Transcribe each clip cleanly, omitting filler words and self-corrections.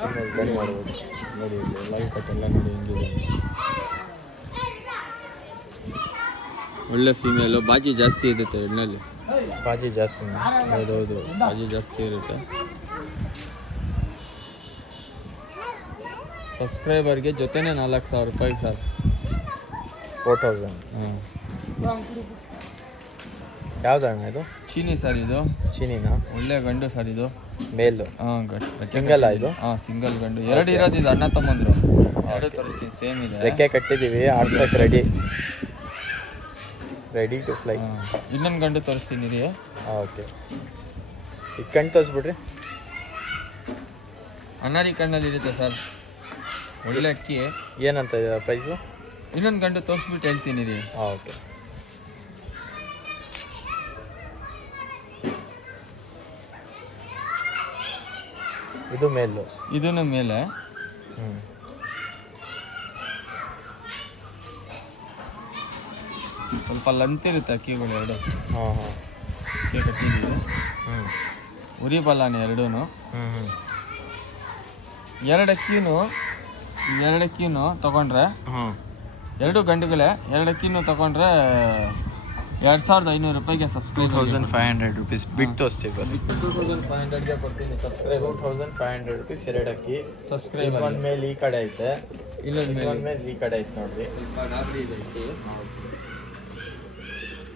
Female ಮಾಡ್ಬೋದು ನೋಡಿ, live cut ಎಲ್ಲ ನೋಡಿ ಹೆಂಗಿದೆ. ಒಳ್ಳೆ ಫೀಮೇಲು, ಬಾಜಿ ಜಾಸ್ತಿ ಇರುತ್ತೆ ಹೆಣ್ಣಲ್ಲಿ. ಬಾಜಿ ಜಾಸ್ತಿ, ಹೌದೌದು, ಬಾಜಿ ಜಾಸ್ತಿ ಇರುತ್ತೆ. ಸಬ್ಸ್ಕ್ರೈಬರ್ಗೆ ಜೊತೆನೇ 4,000 ರೂಪಾಯಿ ಸರ್. 4,000. ಹಾಂ. ಯಾವ್ದಣ್ಣ ಇದು? ಚೀನಿ ಸರ್ ಇದು. ಚೀನಿನಾ? ಒಳ್ಳೆ ಗಂಡು ಸರ್ ಇದು. ಮೇಲು? ಹಾಂ, ಸಿಂಗಲ್ ಇದು? ಹಾಂ, ಸಿಂಗಲ್ ಗಂಡು. ಎರಡು ಇರೋದು ಇದು, ಅಣ್ಣ ತಮ್ಮಂದ್ರು. ಎರಡು ತೋರಿಸ್ತೀನಿ, ಸೇಮ್ ಇದೆ. ರೆಕ್ಕೆ ಕಟ್ಟಿದ್ದೀವಿ, ಆಡ್ಸಕ್ಕೆ ರೆಡಿ ಟು ಫ್ಲೈ. ಇನ್ನೊಂದು ಗಂಡು ತೋರಿಸ್ತೀನಿ ರೀ. ಓಕೆ, ಈ ಕಣ್ಣು ತೋರಿಸ್ಬಿಡ್ರಿ. ಅಣ್ಣಾರಿ ಕಣ್ಣಲ್ಲಿ ಇರುತ್ತೆ ಸರ್, ಒಳ್ಳೆ ಅಕ್ಕಿ. ಏನಂತ ಇದೆ ಪ್ರೈಸು? ಇನ್ನೊಂದು ಗಂಡು ತೋರಿಸ್ಬಿಟ್ಟು ಹೇಳ್ತೀನಿ ರೀ. ಓಕೆ. ಇದು ಮೇಲು? ಇದನ್ನು ಮೇಲೆ. ಸ್ವಲ್ಪ ಲೆಂತ್ ಇರುತ್ತೆ ಅಕ್ಕಿಗಳು ಎರಡು. ಹಾಂ ಹಾಂ, ಅಕ್ಕಿ ಕಟ್ಟಿದ್ದೀವಿ. ಉರಿ ಬಲ್ಲಾನೆ ಎರಡೂ. ಎರಡು ಅಕ್ಕಿನೂ ತೊಗೊಂಡ್ರೆ, ಎರಡು ಗಂಡುಗಳೇ, ಎರಡು ಅಕ್ಕಿನೂ ತೊಗೊಂಡ್ರೆ 2,500 ರೂಪಾಯಿಗೆ ಸಬ್ಸ್ಕ್ರೈಬ್. 2,500 ರೂಪೀಸ್ ಬಿಟ್ಟು ತೋರಿಸ್ತೀವಿ. 2,500ಗೆ ಕೊಡ್ತೀನಿ ಸಬ್ಸ್ಕ್ರೈಬ್. 2,500 ರೂಪೀಸ್ ಎರಡು ಅಕ್ಕಿ ಸಬ್ಸ್ಕ್ರೈಬ್. ಒಂದು ಮೇಲೆ ಈ ಕಡೆ ಐತೆ, ಇಲ್ಲೊಂದು ಮೇಲೆ ಈ ಕಡೆ ಐತೆ ನೋಡ್ರಿ. ಸ್ವಲ್ಪ ಡಾಬ್ರಿ ಇದೆ ಅಕ್ಕಿ.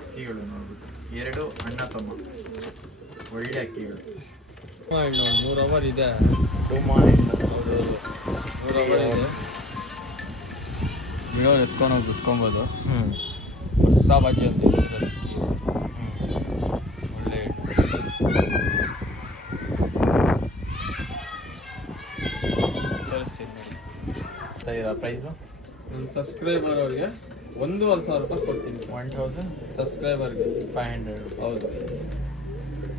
ಅಕ್ಕಿಗಳು ನೋಡ್ಬಿಟ್ಟು ಎರಡು ಅಣ್ಣ ತಮ್ಮ, ಒಳ್ಳೆ ಅಕ್ಕಿಗಳು. 3 ಅವರ್ ಇದೆ. 2 ಮಾರ್ನಿಂಗ್ 3 ಅವರ್ ಇದೆ. ನೀವು ಎತ್ಕೊಂಡೋಗಿ ಬಿಟ್ಕೊಬೋದು. ಹೊಸ ಬಾಜಿ ಅಂತ ಹೇಳ್ತಾರೆ ಅಕ್ಕಿ. ಒಳ್ಳೆ ತೋರಿಸ್ತೀನಿ ನೋಡಿ. ಪ್ರೈಸು ನಮ್ಮ ಸಬ್ಸ್ಕ್ರೈಬರ್ ಅವ್ರಿಗೆ 1,500 ರೂಪಾಯಿ ಕೊಡ್ತೀನಿ. 1,000 ಸಬ್ಸ್ಕ್ರೈಬರ್ಗೆ 500. ಹೌದು.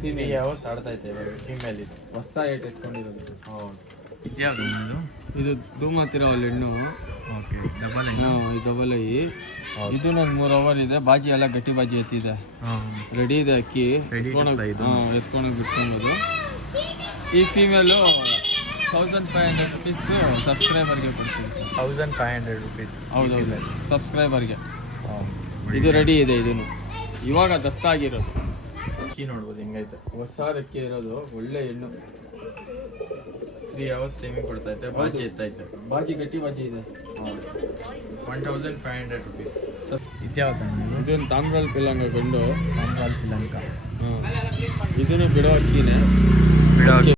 ಫೀಮೇಲ್ ಯಾವಸ್ ಆಡ್ತೈತೆ ಇವಾಗ. ಫೀಮೇಲ್ ಇದು ಹೊಸ ಏಟ್ ಎತ್ಕೊಂಡಿರೋದು. ಹೌದು. ಇದ್ಯಾವುದು ಇದು? ಧೂಮತ್ತಿರೋ ಅಲ್ಲಿ ಹೆಣ್ಣು. Okay, double I. ಹಾಂ, ಇದು ಡಬಲ್ ಐ. ಇದು ನನ್ನ 3 ಅವರ್ ಇದೆ. ಬಾಜಿ ಎಲ್ಲ ಗಟ್ಟಿ ಬಾಜಿ ಎತ್ತಿದೆ, ರೆಡಿ ಇದೆ ಅಕ್ಕಿ. ಎತ್ಕೊಂಡೋಗಿ ಬಿಟ್ಕೊಬೋದು. ಈ ಫೀಮೇಲು 1,500 ರೂಪೀಸು ಸಬ್ಸ್ಕ್ರೈಬರ್ಗೆ ಕೊಡ್ತೀವಿ. 1,500 ರೂಪೀಸ್? ಹೌದು, ಸಬ್ಸ್ಕ್ರೈಬರ್ಗೆ. ಇದು ರೆಡಿ ಇದೆ. ಇದನ್ನು ಇವಾಗ ದಸ್ತಾಗಿರೋದು ಅಕ್ಕಿ ನೋಡ್ಬೋದು ಹೆಂಗೈತೆ. ಹೊಸ ಅಕ್ಕಿ ಇರೋದು, ಒಳ್ಳೆ ಹೆಣ್ಣು. 3 ಅವರ್ಸ್ ಟೈಮಿಂಗ್ ಕೊಡ್ತೈತೆ. ಬಾಜಿ ಎತ್ತೈತೆ, ಬಾಜಿ ಗಟ್ಟಿ ಬಾಜಿ ಇದೆ. 1,500 ರೂಪೀಸ್. ಇದ್ಯಾವ್ದು? ಇದೊಂದು ತಾಮ್ರಾಲ್ ಪಿಲಂಗ ಗಂಡು. ತಾಮ್ರಾಲ್ ಪಿಲಂಗ. ಇದನ್ನು ಬಿಡೋ ಅಕ್ಕಿನೇ.